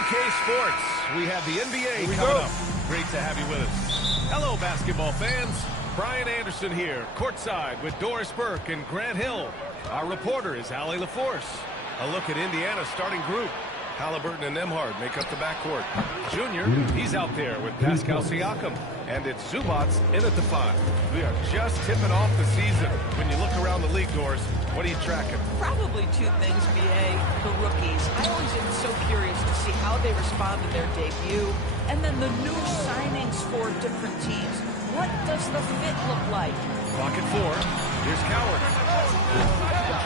2K Sports. We have the NBA coming up. Great to have you with us. Hello, basketball fans. Brian Anderson here, courtside with Doris Burke and Grant Hill. Our reporter is Allie LaForce. A look at Indiana's starting group. Haliburton and Nembhard make up the backcourt. Junior, he's out there with Pascal Siakam. And it's Zubac in at the 5. We are just tipping off the season. When you look around the league, Doris, what are you tracking? Probably two things, B.A. The rookies. I always am so curious to see how they respond to their debut. And then the new signings for different teams. What does the fit look like? Clock at 4. Here's Coward.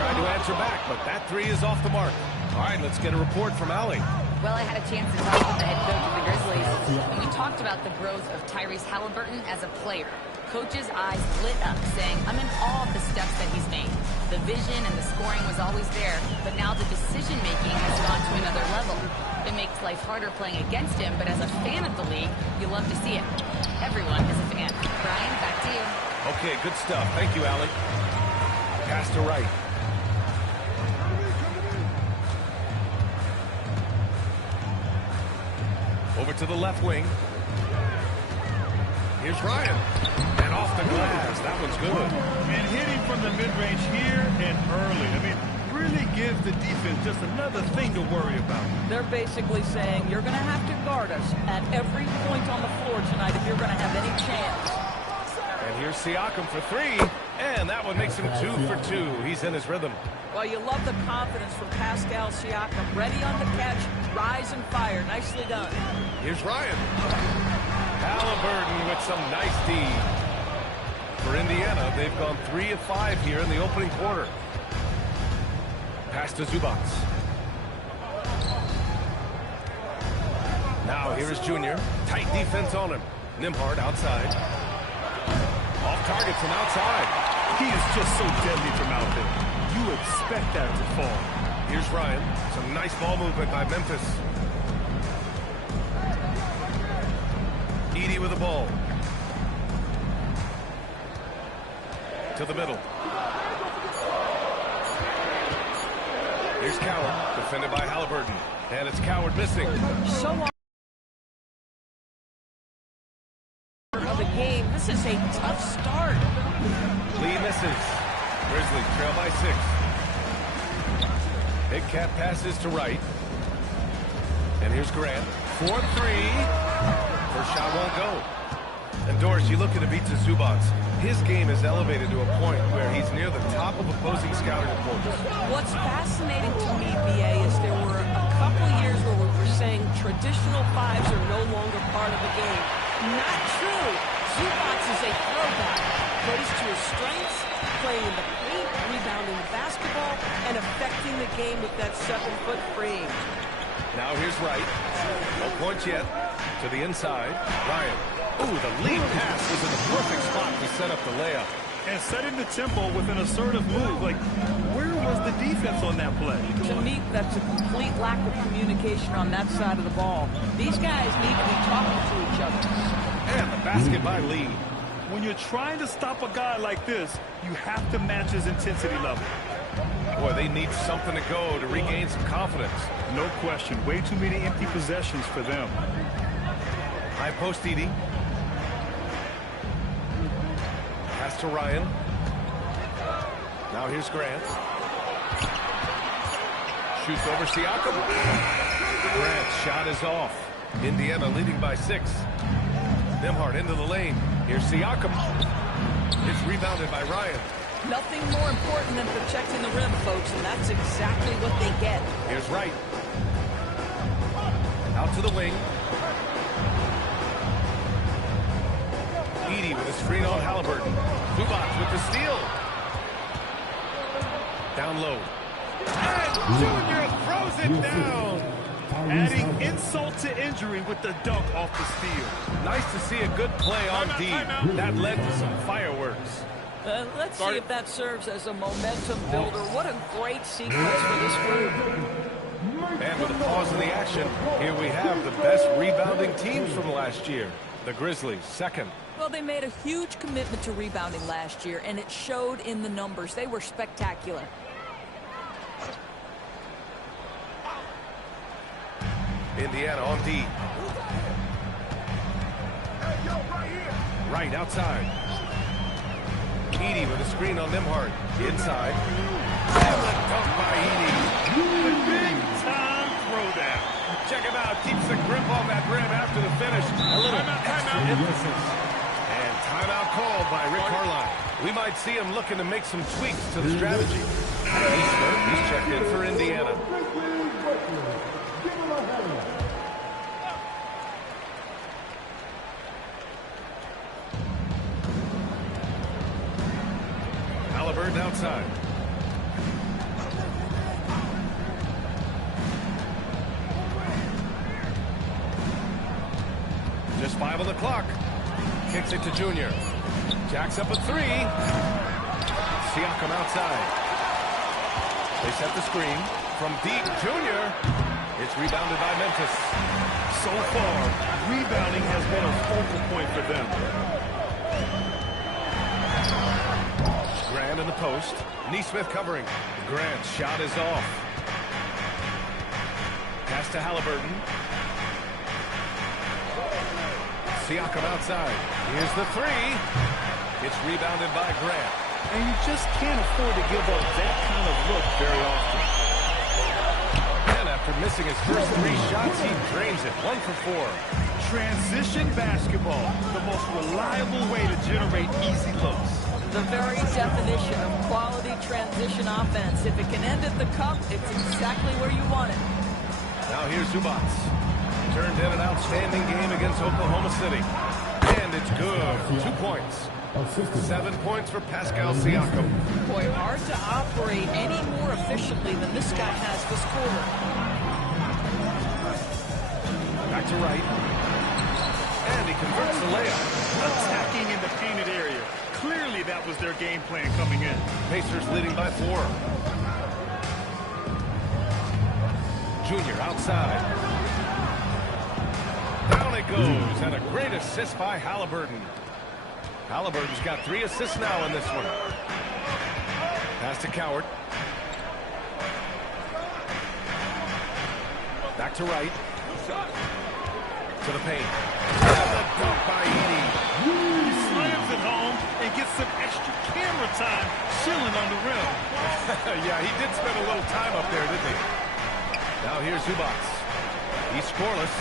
Trying to answer back, but that 3 is off the mark. All right, let's get a report from Allie. Well, I had a chance to talk with the head coach of the Grizzlies, and we talked about the growth of Tyrese Haliburton as a player. Coach's eyes lit up, saying, I'm in awe of the steps that he's made. The vision and the scoring was always there, but now the decision-making has gone to another level. It makes life harder playing against him, but as a fan of the league, you love to see it. Everyone is a fan. Brian, back to you. Okay, good stuff. Thank you, Allie. Pass to Wright. Over to the left wing. Here's Ryan. And off the glass. That one's good. And hitting from the mid-range here and early. I mean, really gives the defense just another thing to worry about. They're basically saying you're going to have to guard us at every point on the floor tonight if you're going to have any chance. And here's Siakam for 3. And that one makes him 2 for 2. He's in his rhythm. Well, you love the confidence from Pascal Siakam. Ready on the catch, rise and fire. Nicely done. Here's Ryan. Haliburton with some nice D. For Indiana, they've gone 3 of 5 here in the opening quarter. Pass to Zubac. Now here is Junior. Tight defense on him. Nembhard outside. Off target from outside. He is just so deadly from out there. You expect that to fall. Here's Ryan. Some nice ball movement by Memphis. Edey with the ball. To the middle. Here's Coward, defended by Haliburton. And it's Coward missing. So of the game, this is a tough start. Lee misses. Grizzlies trail by 6. Big cat passes to Wright. And here's Grant. 4-3. First shot won't go. And Doris, you look at Ivica Zubac. His game is elevated to a point where he's near the top of opposing scouting reports. What's fascinating to me, BA, is there were a couple years where we were saying traditional 5s are no longer part of the game. Not true. Zubac is a throwback. Plays to his strengths, playing in the paint, rebounding the basketball, and affecting the game with that 7-foot frame. Now here's Wright. No points yet. To the inside. Ryan. Ooh, the lead pass was in the perfect spot to set up the layup. And setting the tempo with an assertive move. Like, where was the defense on that play? To me, that's a complete lack of communication on that side of the ball. These guys need to be talking to each other. And the basket by Lee. When you're trying to stop a guy like this, you have to match his intensity level. Boy, they need something to go to regain some confidence. No question. Way too many empty possessions for them. High post Edey. Pass to Ryan. Now here's Grant. Shoots over Siakam. Grant's shot is off. Indiana leading by 6. Nembhard into the lane. Here's Siakam. It's rebounded by Ryan. Nothing more important than protecting the rim, folks, and that's exactly what they get. Here's Wright. Out to the wing. Edey with a screen on Haliburton. Zubac with the steal. Down low. And Junior throws it down. Adding insult to injury with the dunk off the steal. Nice to see a good play on D. That led to some fireworks. Let's see if that serves as a momentum builder. What a great sequence for this group. And with a pause in the action, here we have the best rebounding teams from last year. The Grizzlies, second. Well, they made a huge commitment to rebounding last year, and it showed in the numbers. They were spectacular. Indiana on D. Right outside. Edey with a screen on Nembhard. Inside. And the dunk by Edey. Big time throwdown. Check him out. Keeps the grip on that rim after the finish. A little extra emphasis. And timeout called by Rick Carlisle. We might see him looking to make some tweaks to the strategy. He's checked in for Indiana. Halliburton outside. Just 5 on the clock. Kicks it to Junior. Jacks up a 3. Siakam outside. They set the screen. From deep, Junior. It's rebounded by Memphis. So far, rebounding has been a focal point for them. Grant in the post. Nesmith covering. Grant's shot is off. Pass to Halliburton. Siakam outside. Here's the 3. It's rebounded by Grant. And you just can't afford to give up that kind of look very often. And after missing his first 3 shots, he drains it. 1 for 4. Transition basketball, the most reliable way to generate easy looks. The very definition of quality transition offense. If it can end at the cup, it's exactly where you want it. Now here's Zubac. Turned in an outstanding game against Oklahoma City. And it's good. 2 points. 7 points for Pascal Siakam. Boy, hard to operate any more efficiently than this guy has this quarter. Back to right. And he converts the layup. Attacking in the painted area. Clearly that was their game plan coming in. Pacers leading by 4. Junior outside. Down it goes. And a great assist by Halliburton. Halliburton's got 3 assists now in this one. Pass to Coward. Back to right. To the paint. And the dunk by Edey. He slams it home and gets some extra camera time chilling on the rim. Yeah, he did spend a little time up there, didn't he? Now here's Zubac. He's scoreless.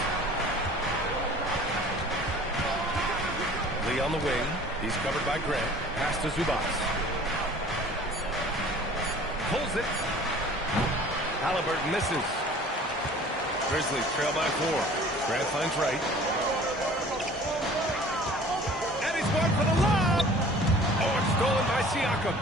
Lee on the wing. He's covered by Grant. Pass to Zubac. Pulls it. Halliburton misses. Grizzlies trail by 4. Grant finds right. And he's going for the lob. Oh, it's stolen by Siakam.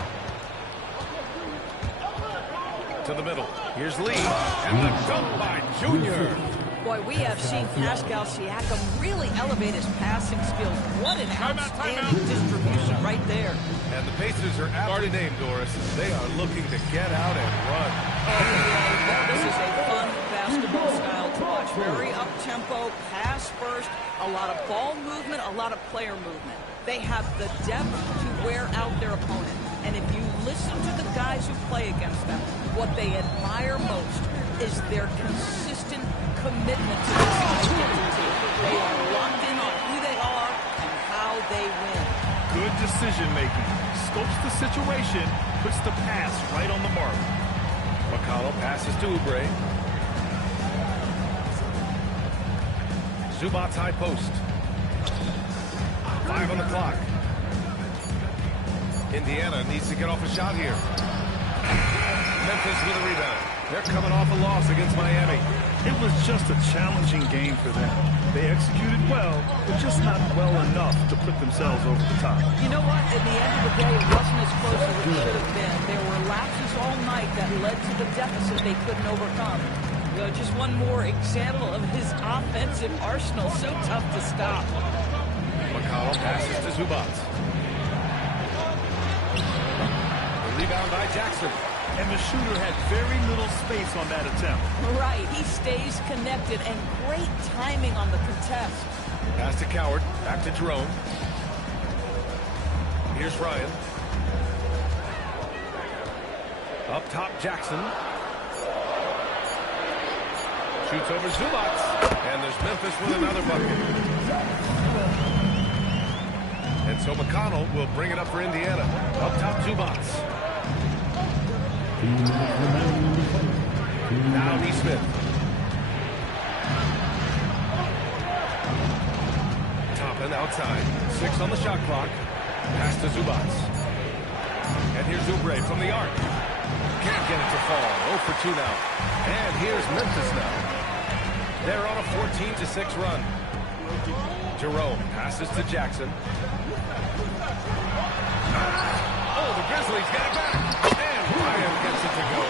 To the middle. Here's Lee. And the dunk by Junior. Boy, we have seen Pascal Siakam really elevate his passing skills. What an outstanding distribution right there. And the Pacers are aptly named, Doris. They are looking to get out and run. Oh, yeah, this is a fun basketball style to watch. Very up-tempo, pass first, a lot of ball movement, a lot of player movement. They have the depth to wear out their opponent. And if you listen to the guys who play against them, what they admire most is their consistent commitment to this identity. They are locked in on who they are and how they win. Good decision making. Scopes the situation, puts the pass right on the mark. McConnell passes to Oubre. Zubac high post. 5 on the clock. Indiana needs to get off a shot here. Memphis with a rebound. They're coming off a loss against Miami. It was just a challenging game for them. They executed well, but just not well enough to put themselves over the top. You know what? At the end of the day, it wasn't as close as it should have been. There were lapses all night that led to the deficit they couldn't overcome. You know, just one more example of his offensive arsenal. So tough to stop. McConnell passes to Zubac. The rebound by Jackson. And the shooter had very little space on that attempt. Right, he stays connected, and great timing on the contest. Pass to Coward, back to Jerome. Here's Ryan. Up top, Jackson. Shoots over Zubac. And there's Memphis with another bucket. And so McConnell will bring it up for Indiana. Up top, Zubats. Now Neesmith. Toppin outside. 6 on the shot clock. Pass to Zubats. And here's Oubre from the arc. Can't get it to fall. 0 for 2 now. And here's Memphis now. They're on a 14-6 run. Jerome passes to Jackson. Oh, the Grizzlies got it back. And Ryan gets it to go.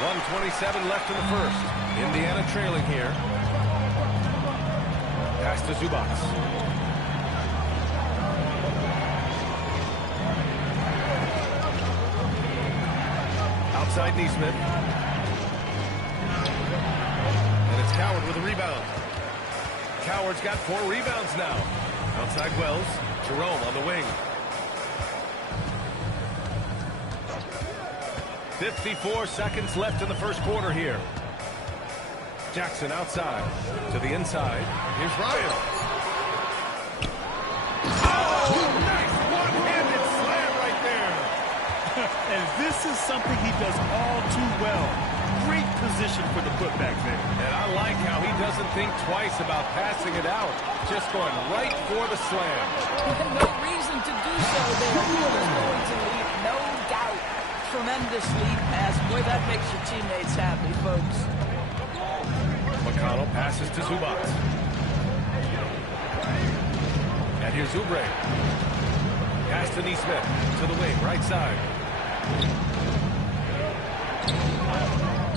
1:27 left in the first. Indiana trailing here. Pass to Zubats. Outside Neesmith. And it's Coward with a rebound. Coward's got 4 rebounds now. Outside Wells. Jerome on the wing. 54 seconds left in the first quarter here. Jackson outside to the inside. Here's Ryan. Oh, nice one-handed slam right there. And this is something he does all too well. Great position for the putback there. And I like how he doesn't think twice about passing it out. Just going right for the slam. No reason to do so there. He was going to lead, no doubt. Tremendous lead pass. Boy, that makes your teammates happy, folks. McConnell passes to Zubats. And here's Oubre. Pass to Neesmith to the wing, right side.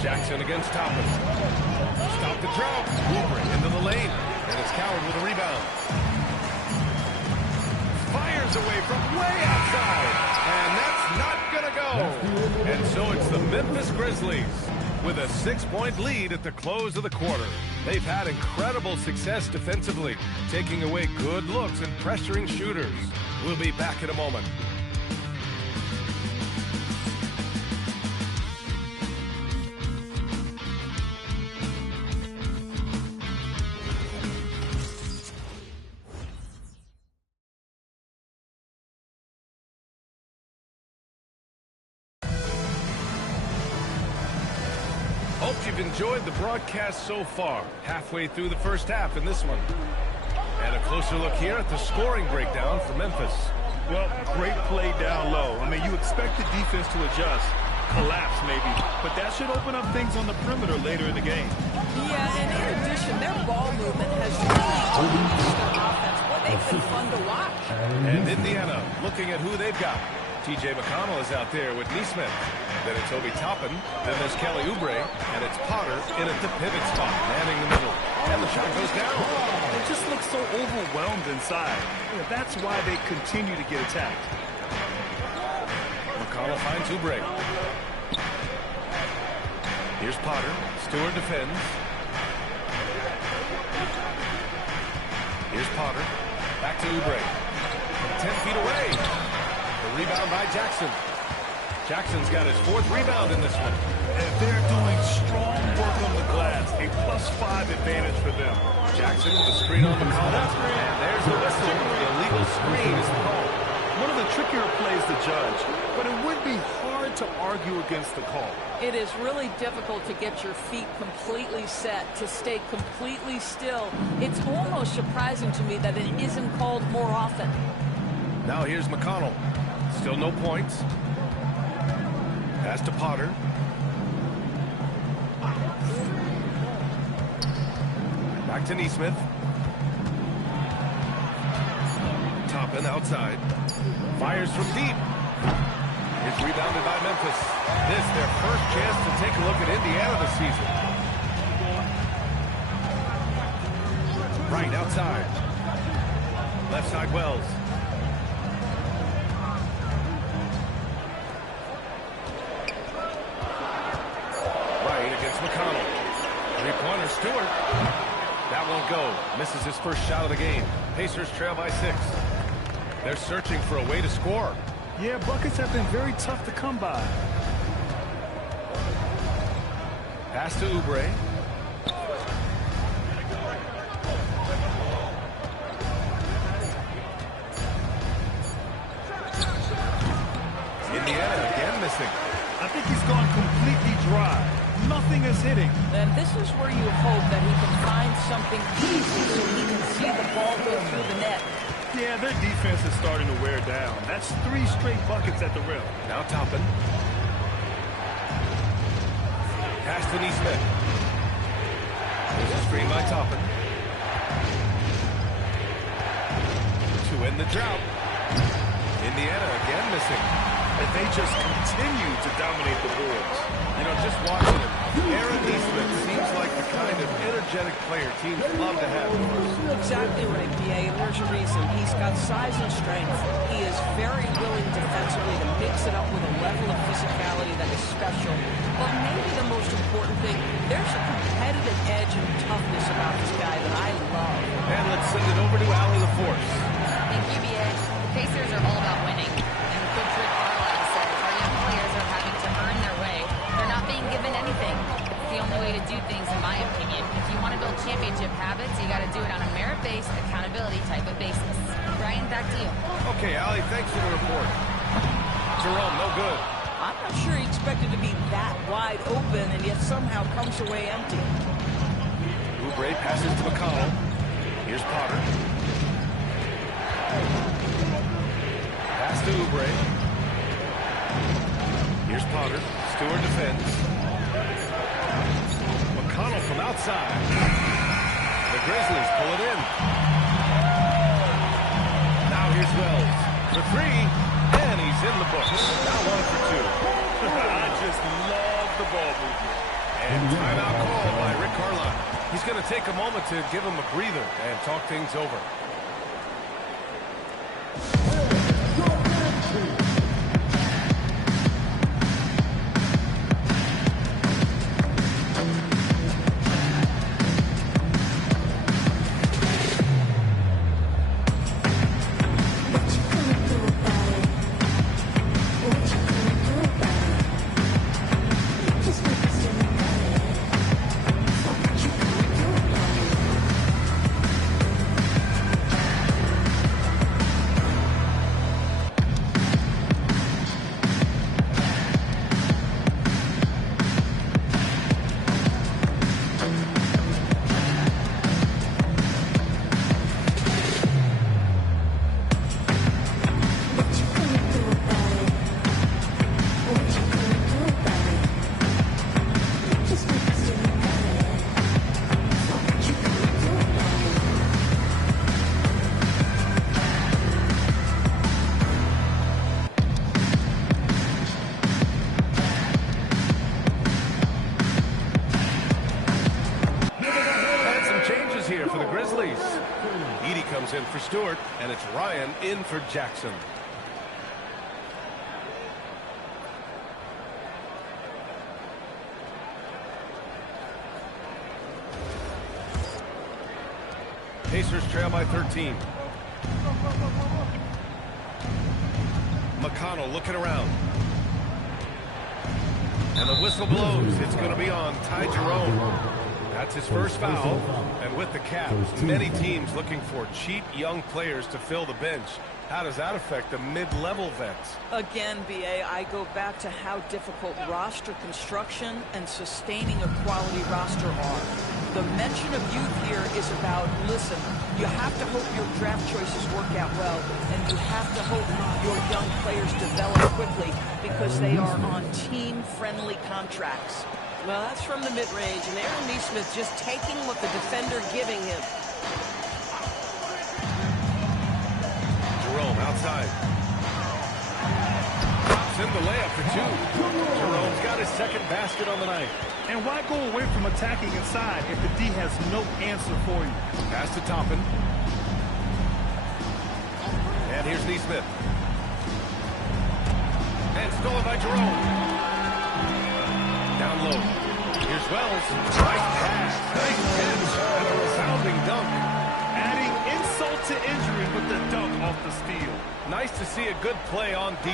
Jackson against Toppin. Stop the drought. Oubre into the lane. And it's Coward with a rebound. Fires away from way outside. And that's not going to go. And so it's the Memphis Grizzlies with a 6-point lead at the close of the quarter. They've had incredible success defensively, taking away good looks and pressuring shooters. We'll be back in a moment. Hope you've enjoyed the broadcast so far. Halfway through the first half in this one. And a closer look here at the scoring breakdown for Memphis. Well, great play down low. I mean, you expect the defense to adjust, collapse maybe, but that should open up things on the perimeter later in the game. Yeah, and in addition, their ball movement has really changed their offense. Boy, they've been fun to watch. And Indiana looking at who they've got. T.J. McConnell is out there with Neesmith. Then it's Obi Toppin. Then there's Kelly Oubre. And it's Potter in at the pivot spot, manning the middle. And the shot goes down. They just look so overwhelmed inside. Yeah, that's why they continue to get attacked. McConnell finds Oubre. Here's Potter. Stewart defends. Here's Potter. Back to Oubre. 10 feet away. The rebound by Jackson. Jackson's got his 4th rebound in this one. And they're doing strong work on the glass. A +5 advantage for them. Jackson with a screen on McConnell. And there's the whistle. The illegal screen is the call. One of the trickier plays to judge, but it would be hard to argue against the call. It is really difficult to get your feet completely set, to stay completely still. It's almost surprising to me that it isn't called more often. Now here's McConnell. Still no points. Pass to Potter. Back to Neesmith. Toppin outside. Fires from deep. It's rebounded by Memphis. This their first chance to take a look at Indiana this season. Right outside. Left side Wells. McConnell. Three-pointer, Stewart. That won't go. Misses his first shot of the game. Pacers trail by 6. They're searching for a way to score. Yeah, buckets have been very tough to come by. Pass to Oubre. missing. I think he's gone completely dry. Nothing is hitting. And this is where you hope that he can find something easy so he can see the ball go through the net. Yeah, their defense is starting to wear down. That's 3 straight buckets at the rim. Now Toppin. Pass to Neesmith. There's a screen by Toppin. To end the drought. Indiana again missing. And they just continue to dominate the boards. You know, just watching him, Aaron Neesmith seems like the kind of energetic player teams love to have. Exactly right, B.A., and there's a reason. He's got size and strength. He is very willing defensively to mix it up with a level of physicality that is special. But maybe the most important thing, there's a competitive edge and toughness about this guy that I love. And let's send it over to Allie LaForce. Thank you, B.A. The Pacers are all about winning. And Coach Rick Carlisle says our young players are having to earn their way. They're not being given anything. It's the only way to do things, in my opinion. If you want to build championship habits, you got to do it on a merit-based, accountability type of basis. Brian, back to you. Okay, Allie, thanks for the report. Jerome, no good. I'm not sure he expected to be that wide open and yet somehow comes away empty. Oubre passes to McConnell. Here's Potter. Pass to Oubre. Here's Potter. Stewart defends. McConnell from outside. The Grizzlies pull it in. Now here's Wells for 3, and he's in the books. Now 1 for 2. I just love the ball movement. And timeout called by Rick Carlisle. He's going to take a moment to give him a breather and talk things over. In for Stewart, and it's Ryan in for Jackson. Pacers trail by 13. McConnell looking around. And the whistle blows. It's going to be on Ty Jerome. That's his first foul. And with the Cavs, many teams looking for cheap young players to fill the bench. How does that affect the mid-level vets? Again, B.A., I go back to how difficult roster construction and sustaining a quality roster are. The mention of youth here is about, listen, you have to hope your draft choices work out well, and you have to hope your young players develop quickly because they are on team-friendly contracts. Well, that's from the mid-range, and Aaron Neesmith just taking what the defender giving him. Jerome outside. Pops in the layup for 2. Jerome's got his second basket on the night. And why go away from attacking inside if the D has no answer for you? Pass to Toppin. And here's Neesmith. And stolen by Jerome. Down low. Here's Wells. Nice pass. Nice catch. And a resounding dunk. Adding insult to injury with the dunk off the steal. Nice to see a good play on D.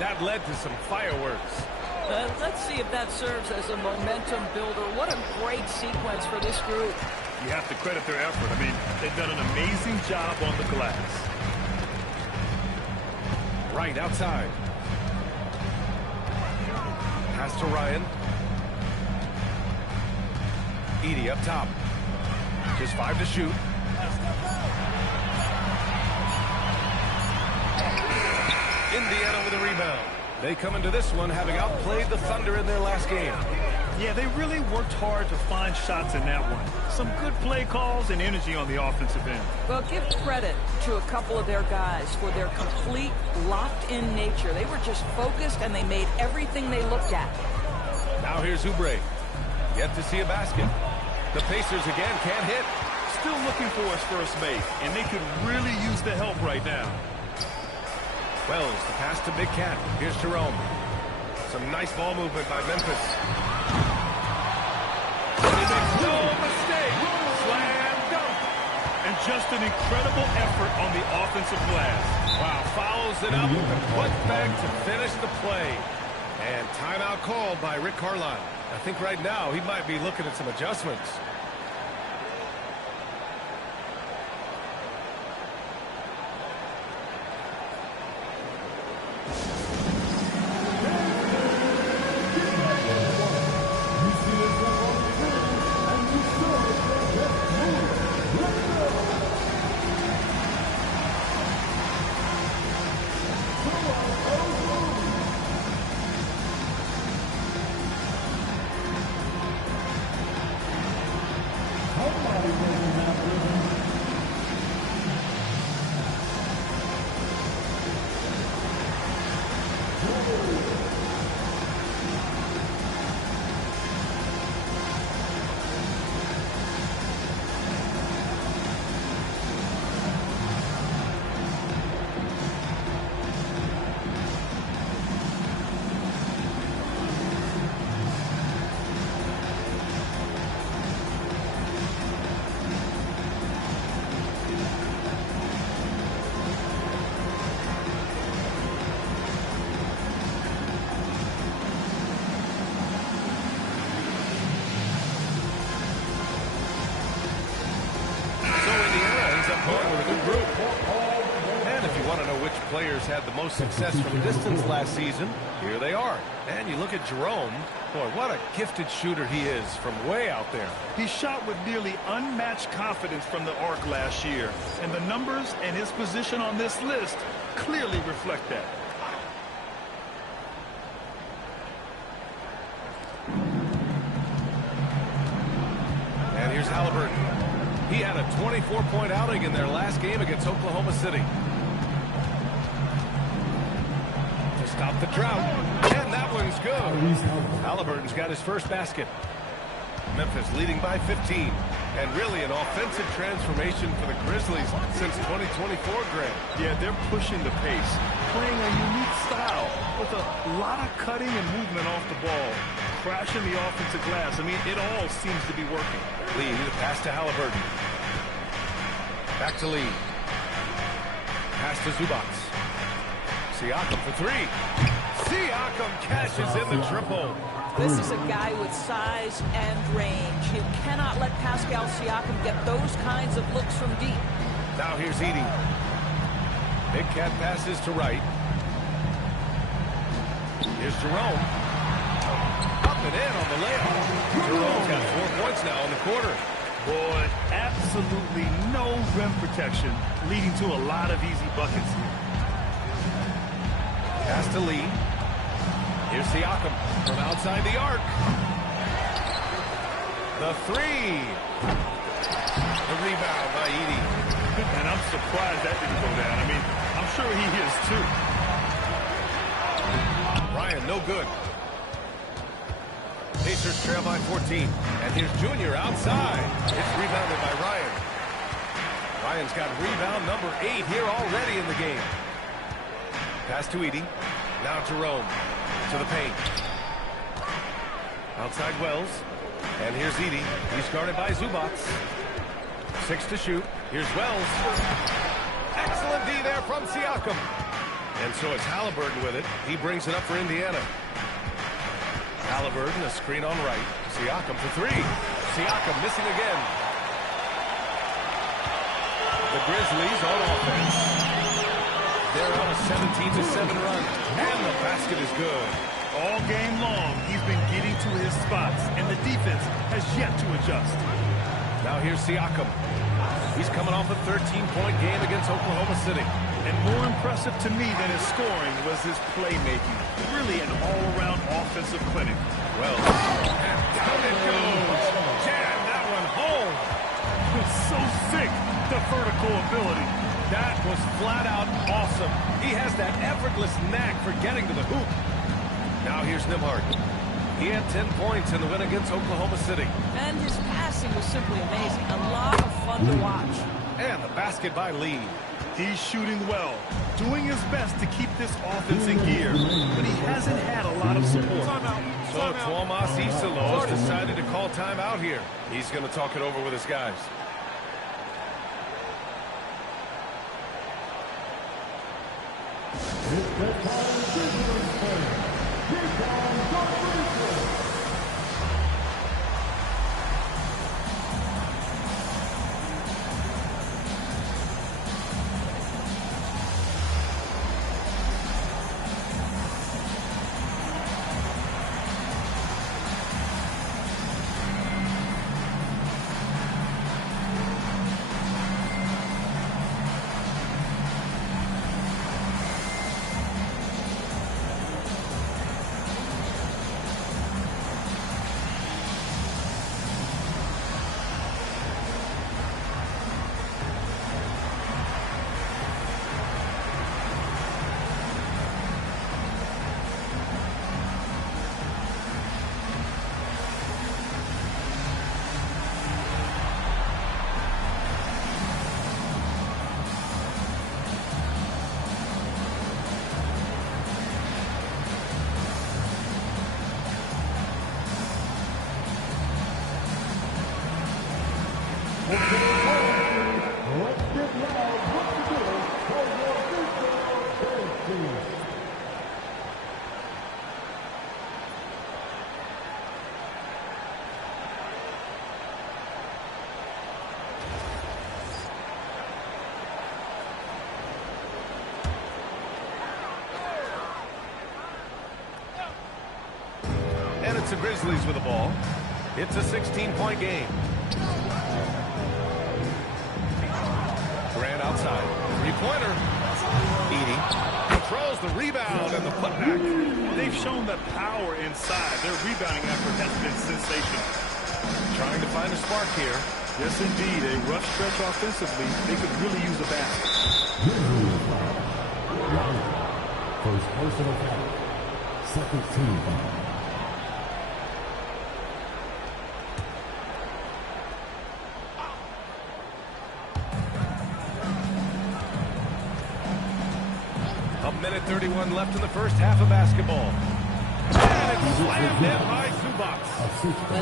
That led to some fireworks. Let's see if that serves as a momentum builder. What a great sequence for this group. You have to credit their effort. I mean, they've done an amazing job on the glass. Right outside. Pass to Ryan. Edey up top. Just 5 to shoot. Indiana with a rebound. They come into this one having outplayed the Thunder in their last game. Yeah, they really worked hard to find shots in that one. Some good play calls and energy on the offensive end. Well, give credit to a couple of their guys for their complete locked-in nature. They were just focused, and they made everything they looked at. Now here's Oubre. Yet to see a basket. The Pacers again can't hit. Still looking for his first make, and they could really use the help right now. Wells, the pass to Big Cat. Here's Jerome. Some nice ball movement by Memphis. And he makes no mistake. Slam dunk. And just an incredible effort on the offensive glass. Wow, follows it up with a putback to finish the play. And timeout called by Rick Carlisle. I think right now he might be looking at some adjustments. Players had the most success from distance last season. Here they are. And you look at Jerome. Boy, what a gifted shooter he is from way out there. He shot with nearly unmatched confidence from the arc last year. And the numbers and his position on this list clearly reflect that. And here's Halliburton. He had a 24-point outing in their last game against Oklahoma City. Stop the drought, and that one's good. Halliburton's got his first basket. Memphis leading by 15, and really an offensive transformation for the Grizzlies since 2024, Grant. Yeah, they're pushing the pace, playing a unique style with a lot of cutting and movement off the ball, crashing the offensive glass. I mean, it all seems to be working. Lee, the pass to Halliburton. Back to Lee. Pass to Zubac. Siakam for three. Siakam cashes in the triple. This is a guy with size and range. You cannot let Pascal Siakam get those kinds of looks from deep. Now here's Edey. Big Cat passes to right. Here's Jerome. Up and in on the layup. Jerome's got 4 points now in the quarter. Boy, absolutely no rim protection, leading to a lot of easy buckets here. Pass to Lee. Here's Siakam from outside the arc. The three. The rebound by Edey. And I'm surprised that didn't go down. I mean, I'm sure he is too. Ryan, no good. Pacers trail by 14. And here's Junior outside. It's rebounded by Ryan. Ryan's got rebound number 8 here already in the game. Pass to Edey. Now Jerome to the paint. Outside Wells. And here's Edey. He's guarded by Zubac. 6 to shoot. Here's Wells. Excellent D there from Siakam. And so it's Halliburton with it. He brings it up for Indiana. Halliburton, a screen on right. Siakam for three. Siakam missing again. The Grizzlies on offense. They're on a 17-7 run, and the basket is good. All game long, he's been getting to his spots, and the defense has yet to adjust. Now here's Siakam. He's coming off a 13-point game against Oklahoma City. And more impressive to me than his scoring was his playmaking. Really an all-around offensive clinic. Well, and down it goes. Jam that one home. It's so sick, the vertical ability. That was flat out awesome. He has that effortless knack for getting to the hoop. Now here's Nembhard. He had 10 points in the win against Oklahoma City. And his passing was simply amazing. A lot of fun to watch. And the basket by Lee. He's shooting well, doing his best to keep this offense in gear, but he hasn't had a lot of support. So Tuomas Isalo has decided to call timeout here. He's going to talk it over with his guys. And it's the Grizzlies with the ball. It's a 16-point game. Grant outside. Three-pointer. Edey controls the rebound and the putback. They've shown that power inside. Their rebounding effort has been sensational. Trying to find a spark here. Yes, indeed. A rough stretch offensively. They could really use a basket. First personal foul. Second team foul. A minute 31 left in the first half of basketball. And it's slammed in by Zubac.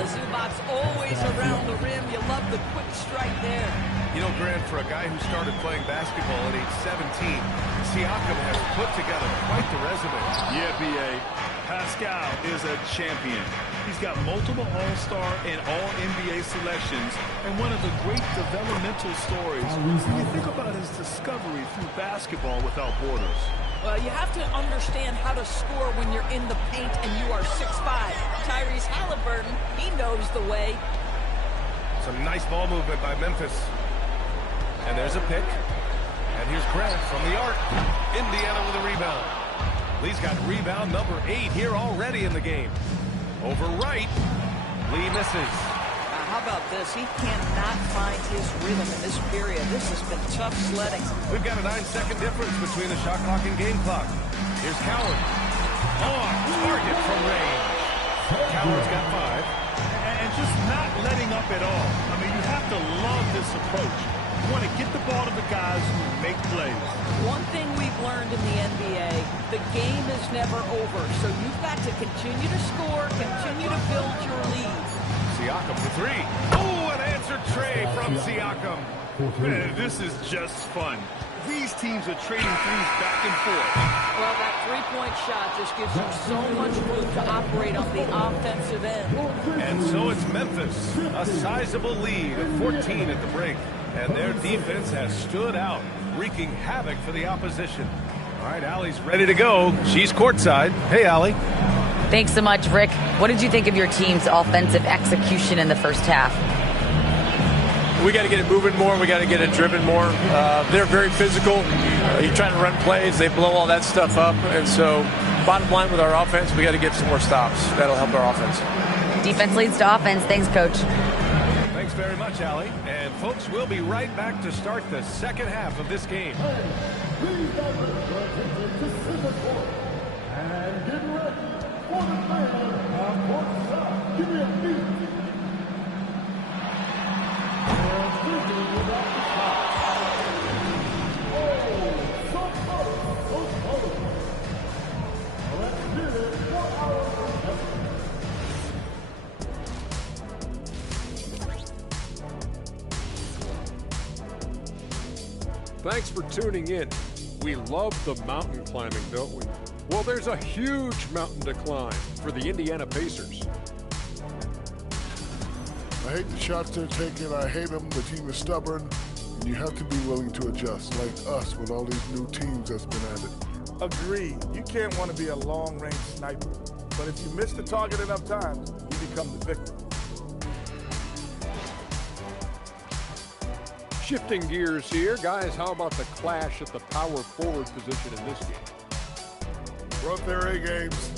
Zubac always around the rim. You love the quick strike there. You know, Grant, for a guy who started playing basketball at age 17, Siakam has put together quite the resume. Yeah, B.A. Pascal is a champion. He's got multiple All-Star and All-NBA selections, and one of the great developmental stories when you think about his discovery through basketball without borders. Well, you have to understand how to score when you're in the paint and you are 6'5". Tyrese Halliburton, he knows the way. Some nice ball movement by Memphis. And there's a pick. And here's Grant from the arc. Indiana with a rebound. Lee's got rebound number 8 here already in the game. Over right. Lee misses. How about this? He cannot find his rhythm in this period. This has been tough sledding. We've got a 9-second difference between the shot clock and game clock. Here's Coward. On target from range. Coward's got 5. And just not letting up at all. I mean, you have to love this approach. You want to get the ball to the guys who make plays. One thing we've learned in the NBA, the game is never over. So you've got to continue to score, continue to build your lead. Siakam for 3. Oh, an answered tray from Siakam. Man, this is just fun. These teams are trading threes back and forth. Well, that three-point shot just gives you so much room to operate on the offensive end. And so it's Memphis, a sizable lead of 14 at the break. And their defense has stood out, wreaking havoc for the opposition. All right, Allie's ready to go. She's courtside. Hey, Allie. Thanks so much, Rick. What did you think of your team's offensive execution in the first half? We got to get it moving more. We got to get it driven more. They're very physical. You're trying to run plays. They blow all that stuff up. And so bottom line with our offense, we got to get some more stops. That'll help our offense. Defense leads to offense. Thanks, Coach. Thanks very much, Allie. And, folks, we'll be right back to start the second half of this game. And get ready for the man on courtside. Give me a beat. Thanks for tuning in. We love the mountain climbing, don't we? Well, there's a huge mountain to climb for the Indiana Pacers. I hate the shots they're taking. I hate them. The team is stubborn, and you have to be willing to adjust, like us with all these new teams that's been added. Agreed. You can't want to be a long-range sniper, but if you miss the target enough times, you become the victim. Shifting gears here, guys, how about the clash at the power forward position in this game? Run their A games.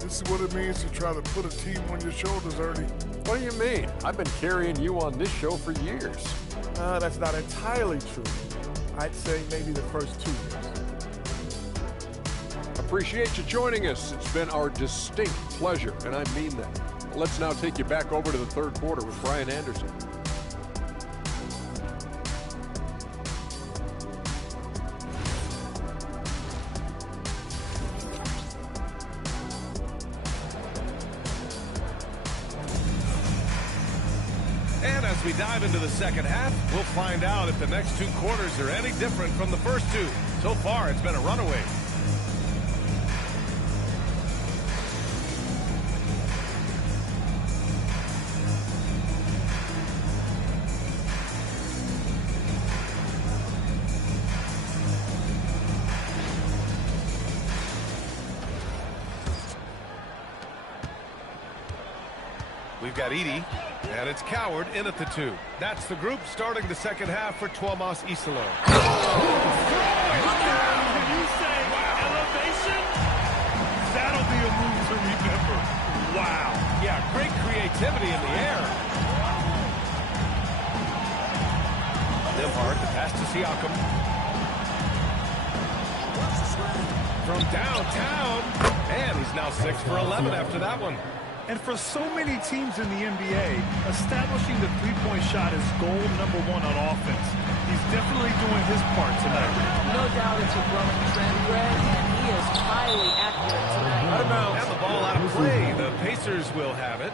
This is what it means to try to put a team on your shoulders, Ernie. What do you mean? I've been carrying you on this show for years. That's not entirely true. I'd say maybe the first 2 years. Appreciate you joining us. It's been our distinct pleasure, and I mean that. Let's now take you back over to the third quarter with Brian Anderson. And as we dive into the second half, we'll find out if the next 2 quarters are any different from the first 2. So far, it's been a runaway. We've got Edey, and it's Coward in at the 2. That's the group starting the second half for Tuomas Iserlohn. Can you say elevation? That'll be a move to remember. Wow. Yeah, great creativity in the air. Nembhard, the pass to Siakam. From downtown, and he's now 6 for 11 after that one. And for so many teams in the NBA, establishing the three-point shot is goal number 1 on offense. He's definitely doing his part tonight. No doubt it's a growing trend, Greg, and he is highly accurate tonight. And the ball out of play. The Pacers will have it.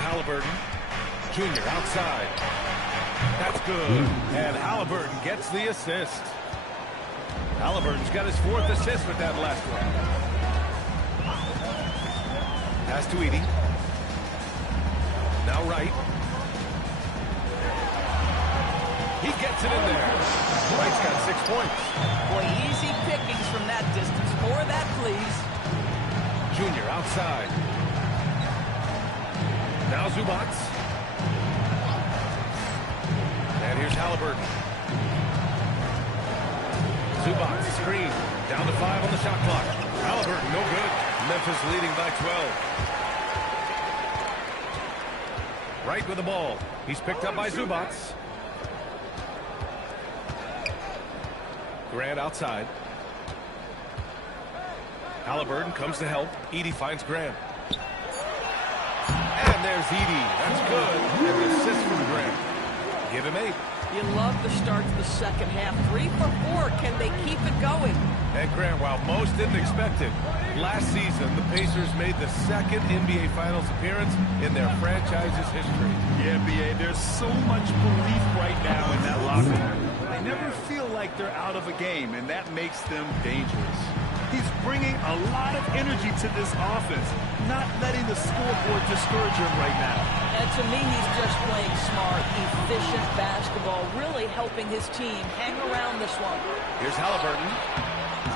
Halliburton, Jr. outside. That's good. And Halliburton gets the assist. Halliburton's got his 4th assist with that last one. Pass to Edey. Now Wright. He gets it in there. Wright's got 6 points. Boy, easy pickings from that distance. More of that, please. Jr. outside. Now Zubac. And here's Halliburton. Zubac, screen. Down to 5 on the shot clock. Halliburton, no good. Memphis leading by 12. Right with the ball. He's picked up by Zubac. Grant outside. Halliburton comes to help. Edey finds Grant. And there's Edey. That's good. And the assist from Grant. Give him 8. You love the start to the second half. 3 for 4. Can they keep it going? And Grant, while most didn't expect it, last season the Pacers made the 2nd NBA Finals appearance in their franchise's history. Yeah, B.A., there's so much belief right now in that locker room. They never feel like they're out of a game, and that makes them dangerous. He's bringing a lot of energy to this offense, not letting the scoreboard discourage him right now. And to me, he's just playing smart, efficient basketball, really helping his team hang around this one. Here's Haliburton.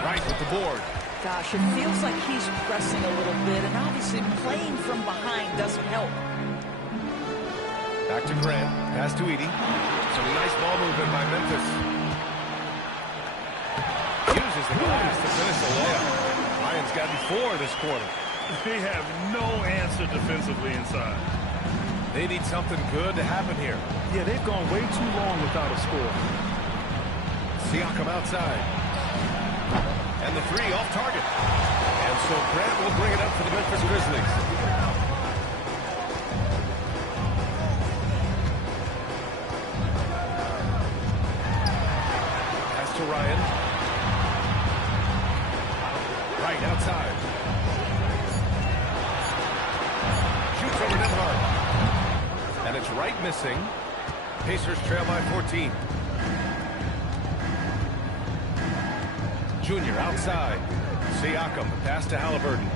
Right with the board. Gosh, it feels like he's pressing a little bit, and obviously playing from behind doesn't help. Back to Grant. Pass to Edey. Some nice ball movement by Memphis. Uses the glass to finish the layup. Lions gotten 4 this quarter. They have no answer defensively inside. They need something good to happen here. Yeah, they've gone way too long without a score. Siakam outside. And the 3 off target. And so Grant will bring it up for the Memphis Grizzlies. Pass to Ryan. Right outside. Shoots over Nembhard. And it's Wright missing. Pacers trail by 14. Junior outside. Siakam, the pass to Haliburton.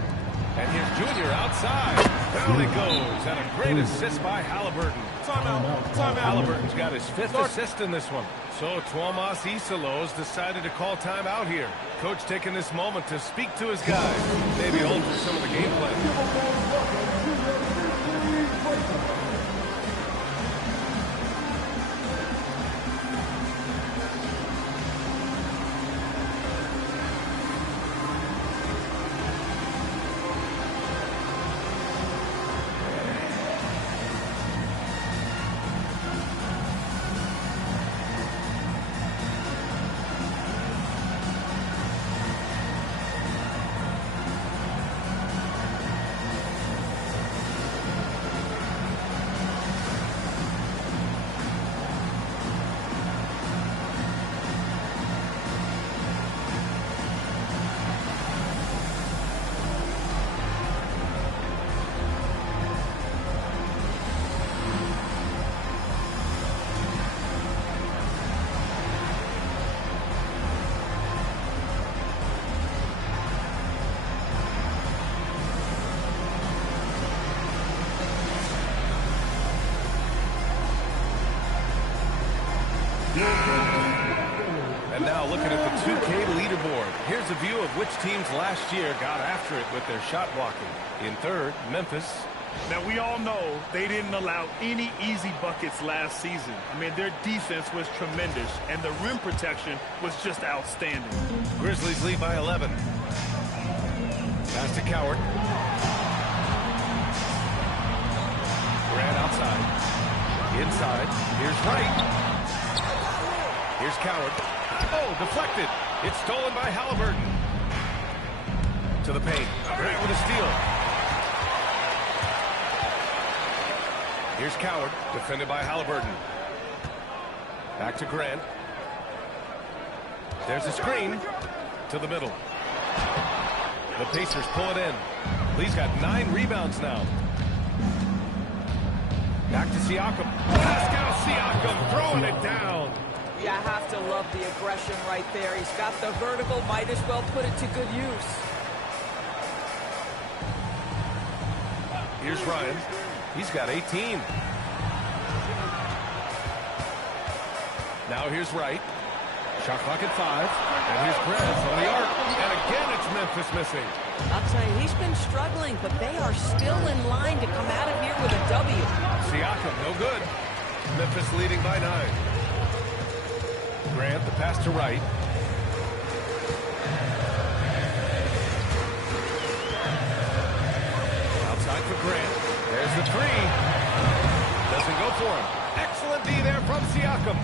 And here's Junior outside. Down it goes. And a great assist by Haliburton. Haliburton's got his 5th assist in this one. So Tuomas Isalos decided to call timeout here. Coach taking this moment to speak to his guys. Maybe alter some of the game plan. And now looking at the 2K leaderboard. Here's a view of which teams last year got after it with their shot blocking. In 3rd, Memphis. Now, we all know they didn't allow any easy buckets last season. I mean, their defense was tremendous, and the rim protection was just outstanding. Grizzlies lead by 11. Pass to Coward. Grant outside. Inside. Here's Wright. Here's Coward. Oh, deflected. It's stolen by Haliburton. To the paint. Grant with a steal. Here's Coward, defended by Haliburton. Back to Grant. There's a screen to the middle. The Pacers pull it in. Lee's got 9 rebounds now. Back to Siakam. Pascal Siakam throwing it down. Yeah, I have to love the aggression right there. He's got the vertical, might as well put it to good use. Here's Ryan. He's got 18. Now here's Wright. Shot clock at 5. And here's Grant on the arc. And again, it's Memphis missing. I'll tell you, he's been struggling, but they are still in line to come out of here with a W. Siakam, no good. Memphis leading by 9. Grant, the pass to Wright. Outside for Grant. There's the 3. Doesn't go for him. Excellent D there from Siakam.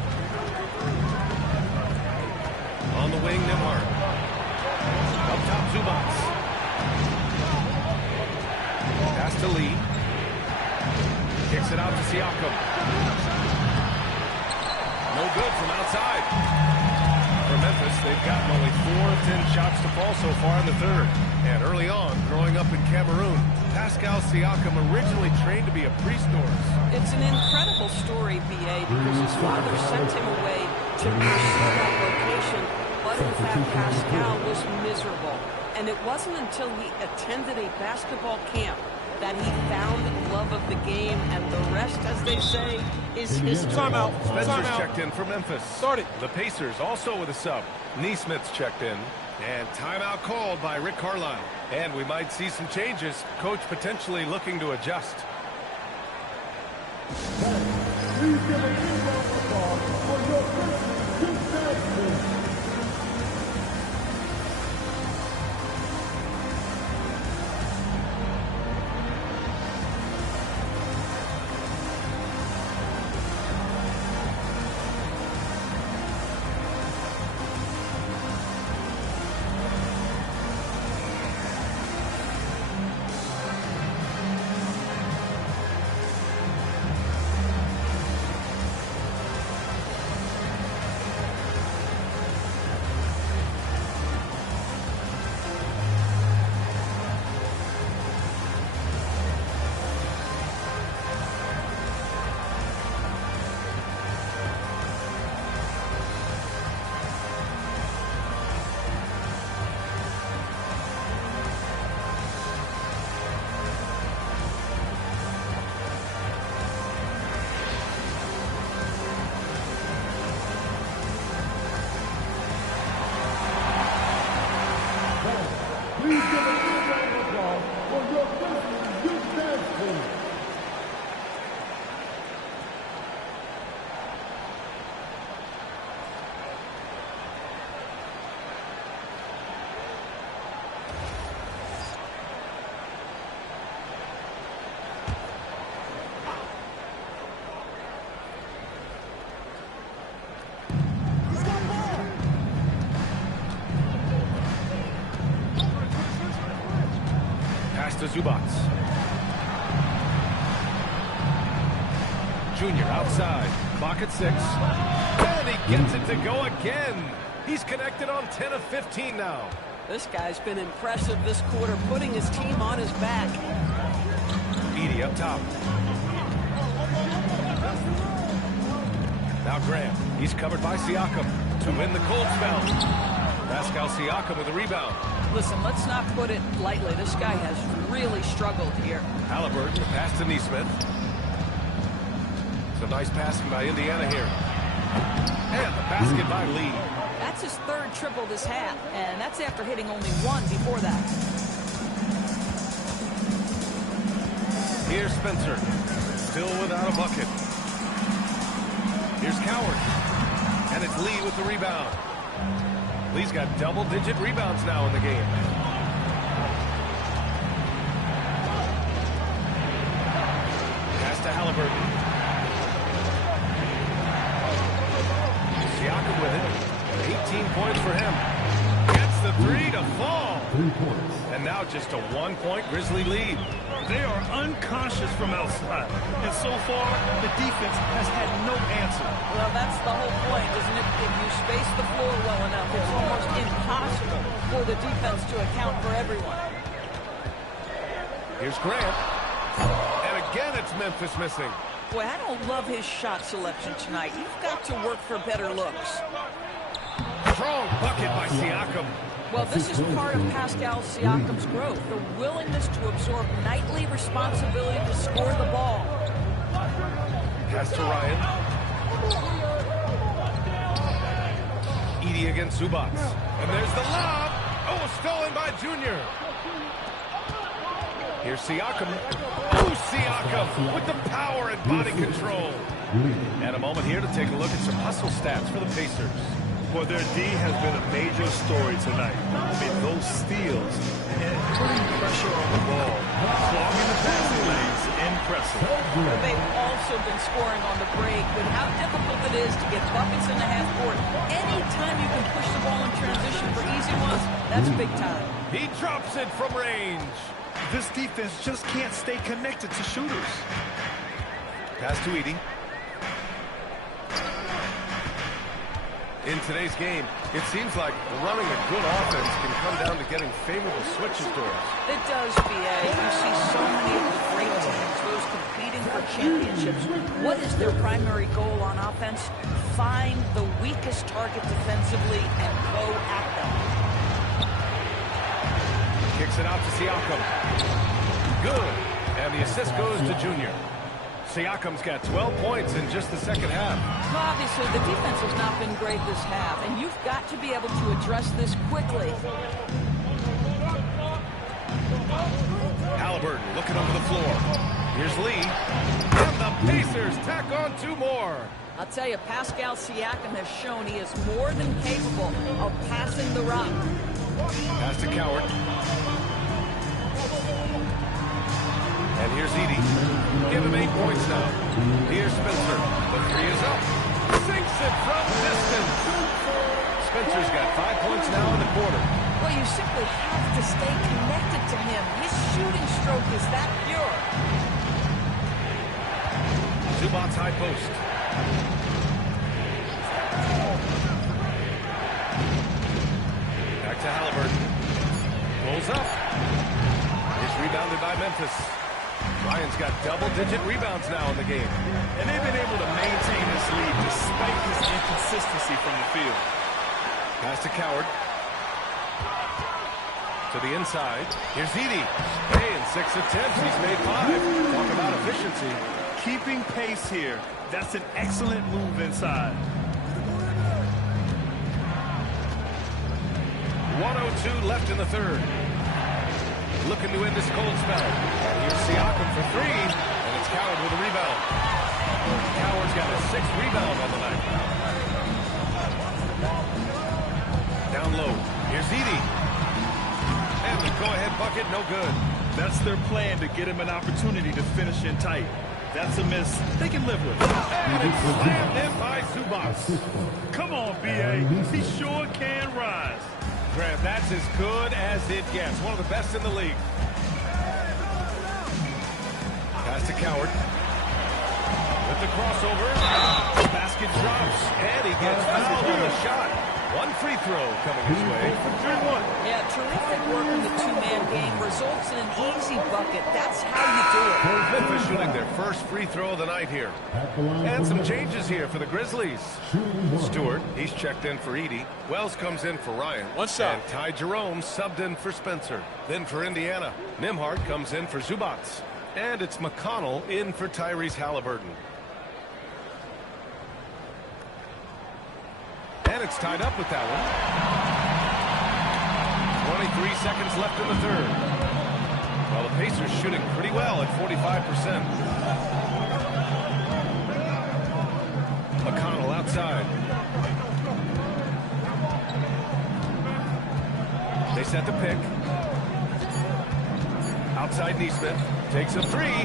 On the wing, Nembhard. Up top, Zubac. Pass to Lee. Kicks it out to Siakam. No good from outside. For Memphis, they've gotten only 4 of 10 shots to fall so far in the 3rd. And early on, growing up in Cameroon, Pascal Siakam originally trained to be a priest nurse. It's an incredible story, B.A., because his father sent him away to pursue that vocation. But in fact, Pascal was miserable. And it wasn't until he attended a basketball camp that he found love of the game, and the rest, as they say, is history. Timeout. Spencer's checked in for Memphis. Start it. The Pacers also with a sub. Neesmith's checked in. And timeout called by Rick Carlisle. And we might see some changes. Coach potentially looking to adjust. Please give a big round of applause for your Christmas 2000. Please give a big round of applause for your Christmas youth dance team. Pass to Zubac. Junior outside. Clock at 6. And he gets it to go again. He's connected on 10 of 15 now. This guy's been impressive this quarter, putting his team on his back. Edey up top. Now Graham. He's covered by Siakam to win the cold spell. Pascal Siakam with a rebound. Listen, let's not put it lightly. This guy has really struggled here. Halliburton, the pass to Neesmith. Some nice passing by Indiana here. And the basket by Lee. That's his third triple this half, and that's after hitting only one before that. Here's Spencer. Still without a bucket. Here's Coward. And it's Lee with the rebound. Lee's got double-digit rebounds now in the game. Pass to Halliburton. Siakam with it. 18 points for him. Gets the three to fall. 3 points. And now just a 1-point Grizzly lead. They are unconscious from outside. And so far, the defense has had no answer. Well, that's the whole point, isn't it? If you space the floor well enough, it's almost impossible for the defense to account for everyone. Here's Grant. And again, it's Memphis missing. Boy, I don't love his shot selection tonight. You've got to work for better looks. Strong bucket by Siakam. Well, this is part of Pascal Siakam's growth, the willingness to absorb nightly responsibility to score the ball. Pass to Ryan. Edey against Zubac. And there's the lob. Oh, stolen by Junior. Here's Siakam. Oh, Siakam with the power and body control. And a moment here to take a look at some hustle stats for the Pacers. Well, their D has been a major story tonight. I mean, those steals and putting pressure on the ball, clogging the passing lanes, impressive. Well, they've also been scoring on the break with how difficult it is to get buckets in the half court. Anytime you can push the ball in transition for easy ones, that's big time. He drops it from range. This defense just can't stay connected to shooters. Pass to Edey. In today's game, it seems like running a good offense can come down to getting favorable switches doors. It does, B.A. You see so many of the great teams, those competing for championships. What is their primary goal on offense? Find the weakest target defensively and go at them. Kicks it out to Siakam. Good. And the assist goes to Junior. Siakam's got 12 points in just the second half. Well, obviously, the defense has not been great this half, and you've got to be able to address this quickly. Haliburton looking over the floor. Here's Lee. And the Pacers tack on 2 more. I'll tell you, Pascal Siakam has shown he is more than capable of passing the rock. Pass to Coward. And here's Edey. Give him 8 points now. Here's Spencer. The 3 is up. Sinks it from distance. Spencer's got 5 points now in the quarter. Well, you simply have to stay connected to him. His shooting stroke is that pure. Zubac's high post. Back to Haliburton. Pulls up. It's rebounded by Memphis. Ryan's got double-digit rebounds now in the game. And they've been able to maintain this lead despite his inconsistency from the field. Pass to Coward. To the inside. Here's Edey. Hey, in 6 attempts, he's made 5. Talk about efficiency. Keeping pace here. That's an excellent move inside. 1:02 left in the third. Looking to end this cold spell. And here's Siakam for 3. And it's Coward with a rebound. Coward's got a 6th rebound on the night. Down low. Here's Edey. And the go-ahead bucket, no good. That's their plan to get him an opportunity to finish in tight. That's a miss they can live with. And it's slammed in by Zubac. Come on, B.A. He sure can rise. Grant, that's as good as it gets. One of the best in the league. Pass to Coward. With the crossover. Basket drops. And he gets fouled on the shot. 1 free throw coming his way. Yeah, terrific work in the 2-man game. Results in an easy bucket. That's how you do it. Memphis shooting their first free throw of the night here. And some changes here for the Grizzlies. Stewart, he's checked in for Edey. Wells comes in for Ryan. One shot. And Ty Jerome subbed in for Spencer. Then for Indiana, Nembhard comes in for Zubac. And it's McConnell in for Tyrese Haliburton. And it's tied up with that one. 23 seconds left in the third. Well, the Pacers shooting pretty well at 45%. McConnell outside. They set the pick. Outside Nesmith. Takes a 3. No good.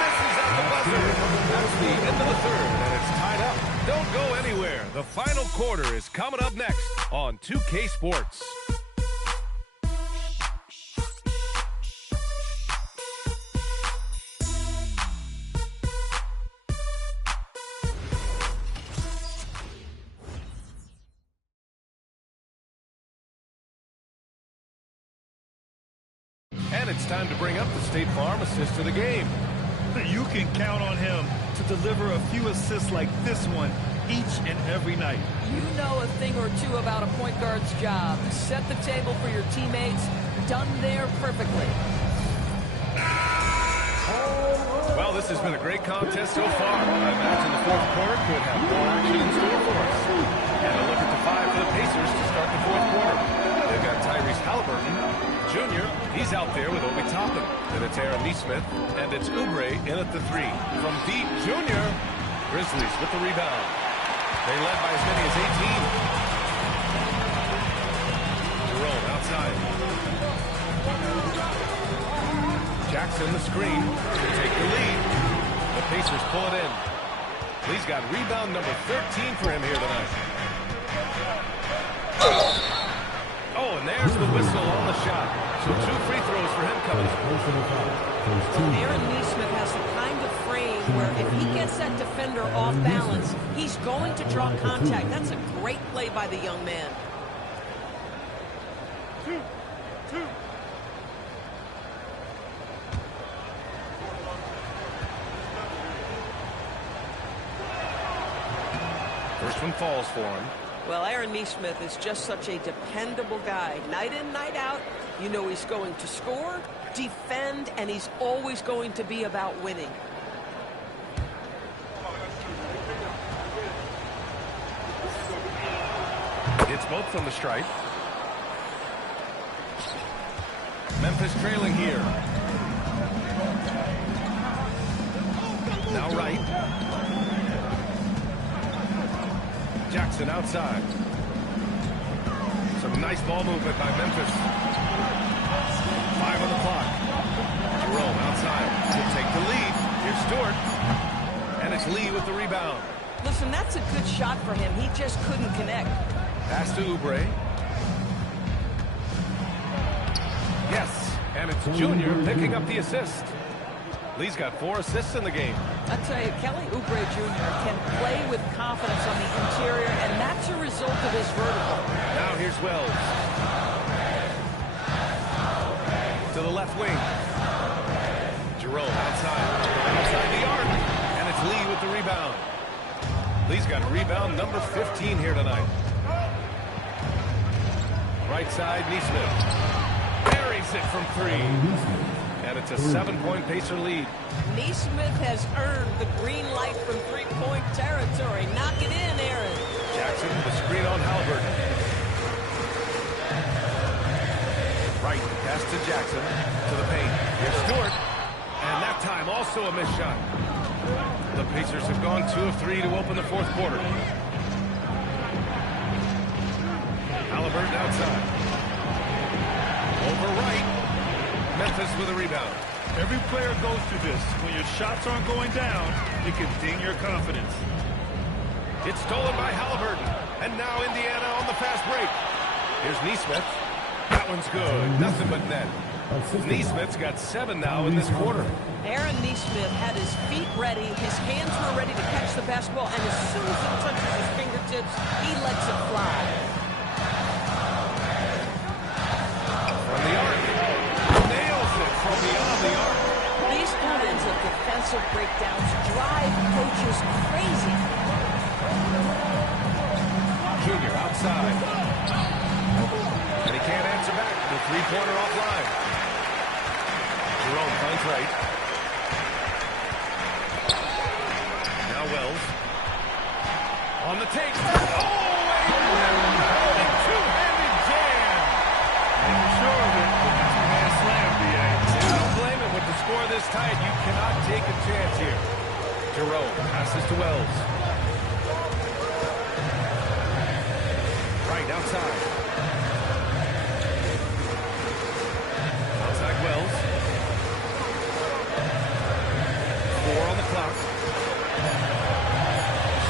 Misses at the buzzer. That's the end of the third, and it's tied up. Don't go anywhere. The final quarter is coming up next on 2K Sports. And it's time to bring up the State Farm assist of the game. You can count on him to deliver a few assists like this one each and every night. You know a thing or two about a point guard's job. Set the table for your teammates. Done there perfectly. Well, this has been a great contest so far. I imagine the fourth quarter could have more action in store for us. And a look at the 5 for the Pacers to start the fourth quarter. They've got Tyrese Haliburton, Jr. He's out there with Obi Toppin. And it's Aaron Nesmith. And it's Oubre in at the 3. From deep, Jr. Grizzlies with the rebound. They led by as many as 18. Jerome outside. Jackson the screen to take the lead. The Pacers pull it in. Lee's got rebound number 13 for him here tonight. Oh, and there's the whistle on the shot. So 2 free throws for him coming up. Aaron Nesmith has the kind of frame where if he gets that defender off balance, he's going to draw contact. That's a great play by the young man. First one falls for him. Well, Aaron Nesmith is just such a dependable guy. Night in, night out, you know he's going to score, defend, and he's always going to be about winning. It's both from the stripe. Memphis trailing here. Now right. Jackson outside. Some nice ball movement by Memphis. 5 on the clock. Jerome outside. He'll take the lead. Here's Stewart. And it's Lee with the rebound. Listen, that's a good shot for him. He just couldn't connect. Pass to Oubre. Yes, and it's Junior picking up the assist. Lee's got 4 assists in the game. I tell you, Kelly Oubre Jr. can play with confidence on the interior, and that's a result of his vertical. Now here's Wells. To the left wing. Jerome outside the arc, and it's Lee with the rebound. Lee's got rebound number 15 here tonight. Right side, Nesmith. Buries it from 3. And it's a 7-point Pacer lead. Nesmith has earned the green light from three-point territory. Knock it in, Aaron. Jackson, the screen on Halliburton. Right, pass to Jackson, to the paint. Here's Stewart. And that time also a missed shot. The Pacers have gone 2 of 3 to open the 4th quarter. Halliburton outside. Over right. Memphis with a rebound. Every player goes through this. When your shots aren't going down, you can ding your confidence. It's stolen by Halliburton. And now Indiana on the fast break. Here's Nesmith. That one's good. Nothing but net. Nesmith's got 7 now in this quarter. Aaron Nesmith had his feet ready. His hands were ready to catch the basketball. And as soon as it touches his fingertips, he lets it fly. From the arc. Nails it from beyond the arc. These kinds of defensive breakdowns drive coaches crazy. Junior outside. And he can't answer back. The three-pointer offline. Jerome finds right. Now Wells. On the take. Oh, a two-handed jam. Making sure of it with the two-hand slam, B.A. Don't blame him with the score this tight. You cannot take a chance here. Jerome passes to Wells. Right outside. Outside Wells. 4 on the clock.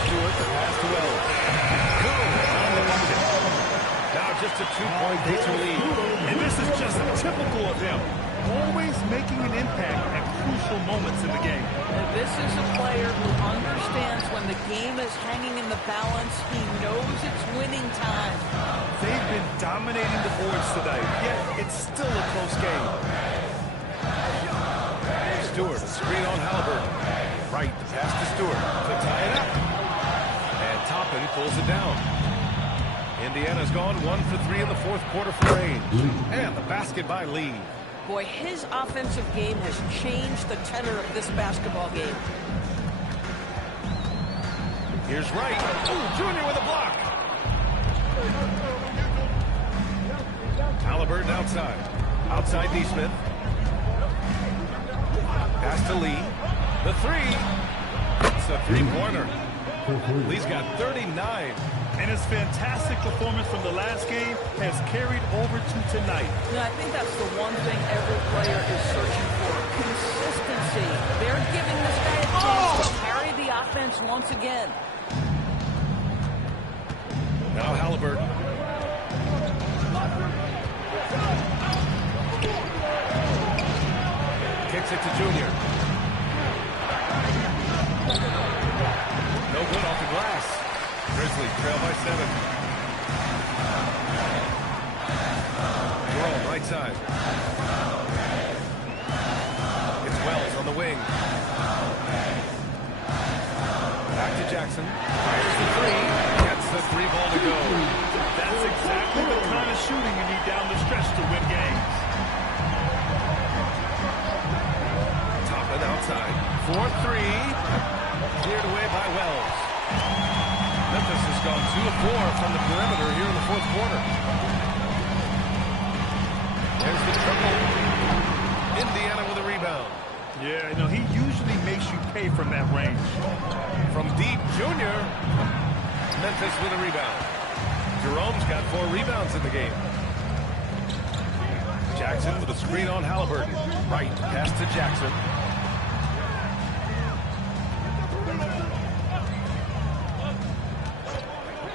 Stewart the pass to Wells. Good. On the bucket. Now just a 2-point Pacer lead. And this is just typical of him. Always making an impact at crucial moments in the game. And this is a player who understands when the game is hanging in the balance. He knows it's winning time. They've been dominating the boards tonight, yet it's still a close game. Stewart, a screen on Halliburton. Right, the pass to Stewart to tie it up. And Toppin pulls it down. Indiana's gone 1 for 3 in the 4th quarter for range. And the basket by Lee. Boy, his offensive game has changed the tenor of this basketball game. Here's Wright. Ooh, Junior with a block. Halliburton outside. Outside Nesmith. Pass to Lee. The 3. It's a 3-pointer. Lee's got 39. And his fantastic performance from the last game has carried over to tonight. You know, I think that's the one thing every player is searching for. Consistency. They're giving this guy a chance to carry the offense once again. Now Halliburton. Kicks it to Junior. No good off the glass. Grizzlies trail by 7. Jerome, right side. It's Wells on the wing. Back to Jackson. Fires the 3. Gets the 3 ball to go. That's exactly the kind of shooting you need down the stretch to win games. Toppin outside. 4-3. Cleared away by Wells. Memphis has gone 2 of 4 from the perimeter here in the 4th quarter. There's the triple. Indiana with a rebound. Yeah, you know, he usually makes you pay from that range. From deep, Junior. Memphis with a rebound. Jerome's got 4 rebounds in the game. Jackson with a screen on Halliburton. Right, pass to Jackson.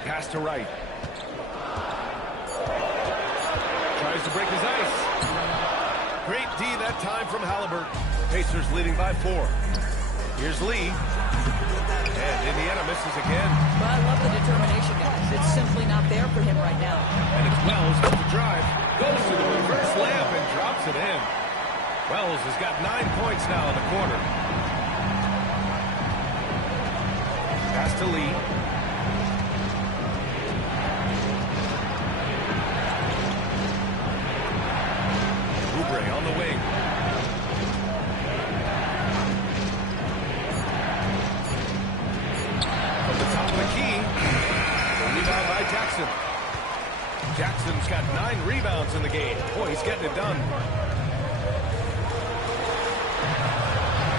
Pass to Wright. Tries to break his ice. Great D that time from Halliburton. Pacers leading by 4. Here's Lee. And Indiana misses again. Well, I love the determination, guys. It's simply not there for him right now. And it's Wells with the drive. Goes to the reverse layup and drops it in. Wells has got 9 points now in the quarter. Pass to Lee. Oubre on the wing. From the top of the key. The rebound by Jackson. Jackson's got 9 rebounds in the game. Boy, he's getting it done.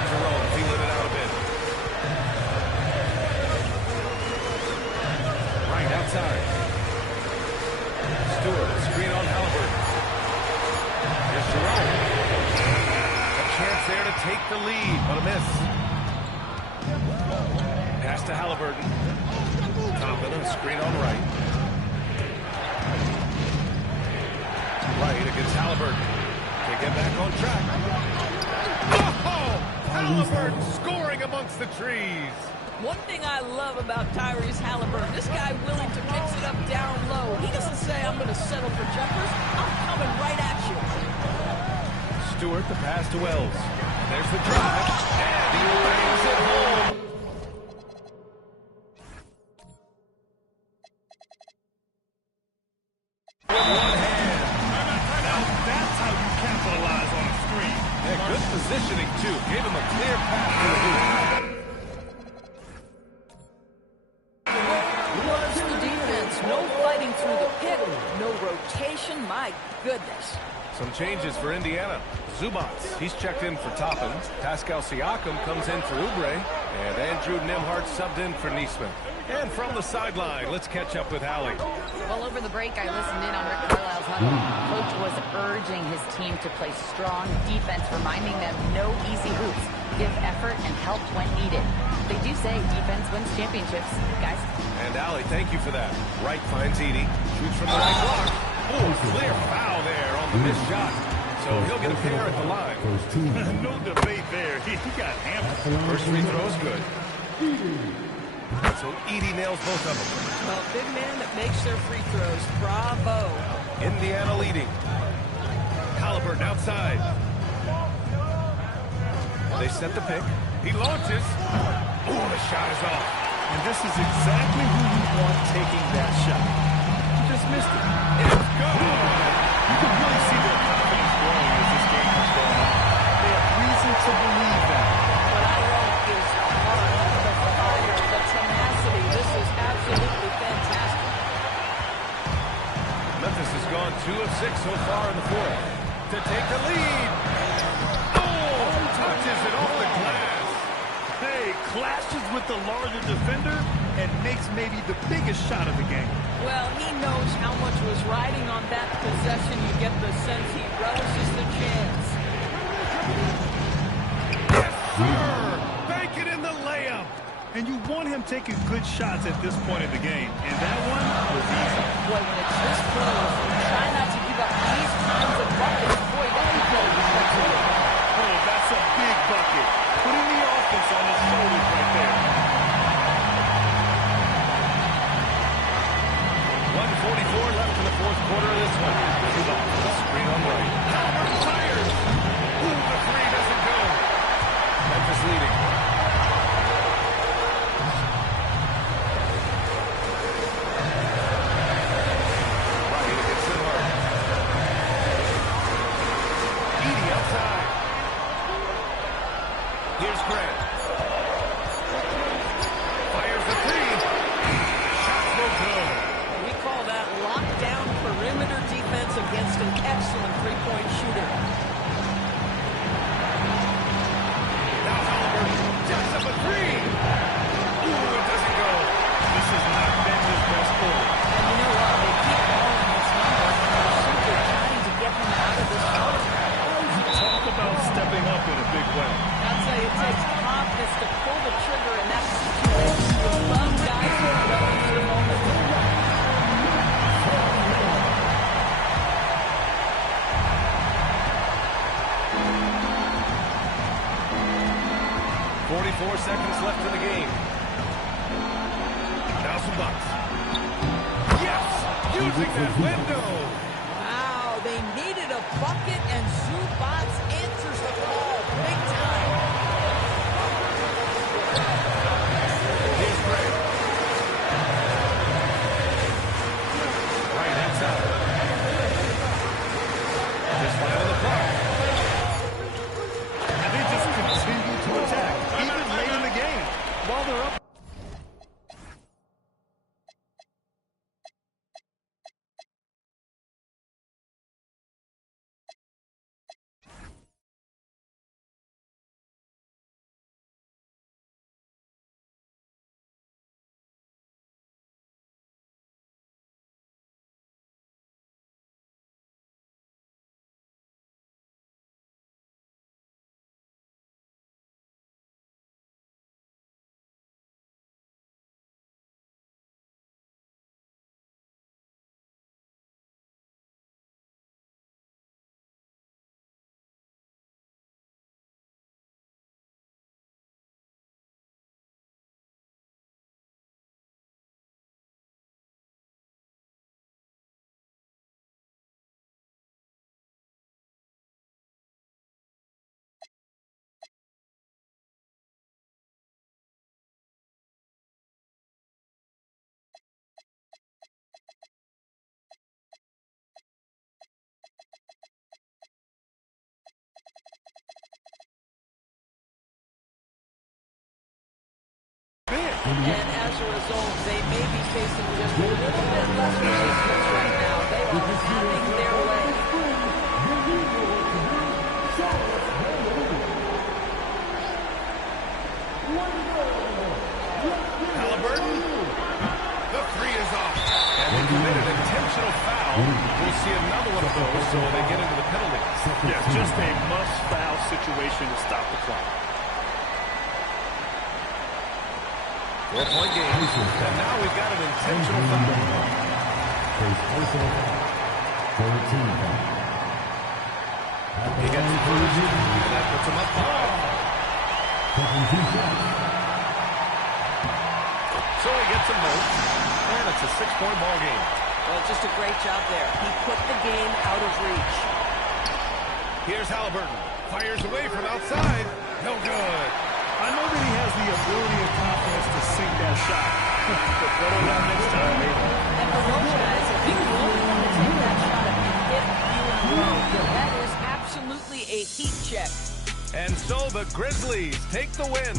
Jerome feeling it out a bit. Right outside. Stewart, screen on Halliburton. Here's Jerome. A chance there to take the lead, but a miss. Pass to Halliburton. Toppin, a screen on Wright. Wright against Halliburton. They get back on track. Oh! Halliburton scoring amongst the trees. One thing I love about Tyrese Halliburton, this guy willing to mix it up down low. He doesn't say, I'm going to settle for jumpers. I'm coming right at you. Stewart, the pass to Wells. There's the drive. And he bangs it home. With one hand. Now, that's how you capitalize on a screen. Yeah, good positioning, too. Gave him a clear path to the hoop. Where was the defense? No fighting through the pit. No rotation. My goodness. Some changes for Indiana. Zubac, he's checked in for Toppin. Pascal Siakam comes in for Oubre. And Andrew Nembhard subbed in for Neesmith. And from the sideline, let's catch up with Hallie. Well, over the break, I listened in on Rick Carlisle's huddle. Coach was urging his team to play strong defense, reminding them no easy hoops. Give effort and help when needed. They do say defense wins championships, guys. And Allie, thank you for that. Wright finds Edey. Shoots from the right block. Oh, clear foul there on the missed shot. So he'll get a pair at the line. No debate there. He got hammered. First free throw is good. So Edey nails both of them. A big man that makes their free throws. Bravo. Indiana leading. Halliburton outside. They set the pick. He launches. Oh, the shot is off. And this is exactly who you want taking that shot. He just missed it. It's gone. You can really see their confidence growing as this game is going on. They have reason to believe that. What I like is the heart, the fire, the tenacity. This is absolutely fantastic. Memphis has gone 2 of 6 so far in the 4th. To take the lead. Oh, touches it off the glass. Hey, clashes with the larger defender and makes maybe the biggest shot of the game. Well, he knows how much was riding on that possession. You get the sense he relishes the chance. Yes, sir. Bank it in the layup. And you want him taking good shots at this point in the game. And that one was easy. Boy, when it's this close, try not to give up these kinds of buckets. Boy, that is better defensively. Oh, that's a big bucket. Putting the offense on his shoulders right there. 1:44 left in the 4th quarter of this one. Zubac with a screen on Wright. Halliburton fires. Ooh, the 3 doesn't go. Memphis leading. 4 seconds left in the game. Now Zubats. Yes! Using that window! Wow, they needed a bucket, and Zubats answers the call big time. Here's Gray. Right inside. Just land on the puck. And they just continue to attack, even late in the game, while they're up. And as a result, they may be facing just a little bit less resistance right now. They are having their way. Halliburton. The three is off. And they committed an intentional foul. We'll see another one of those, so they get into the penalty. Yeah, just a must-foul situation to stop the clock. 4-point game. And now we've got an intentional foul. He gets the first, and that puts him up 5. So he gets them both, and it's a 6-point ball game. Well, just a great job there. He put the game out of reach. Here's Halliburton. Fires away from outside. No good. I know that he has the ability and confidence to sink that shot. But better luck next time, maybe. And for most guys, if you only want to take that shot if you hit you and low, that is absolutely a heat check. And so the Grizzlies take the win.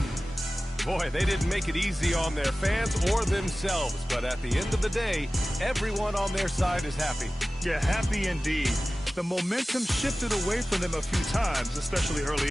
Boy, they didn't make it easy on their fans or themselves. But at the end of the day, everyone on their side is happy. Yeah, happy indeed. The momentum shifted away from them a few times, especially early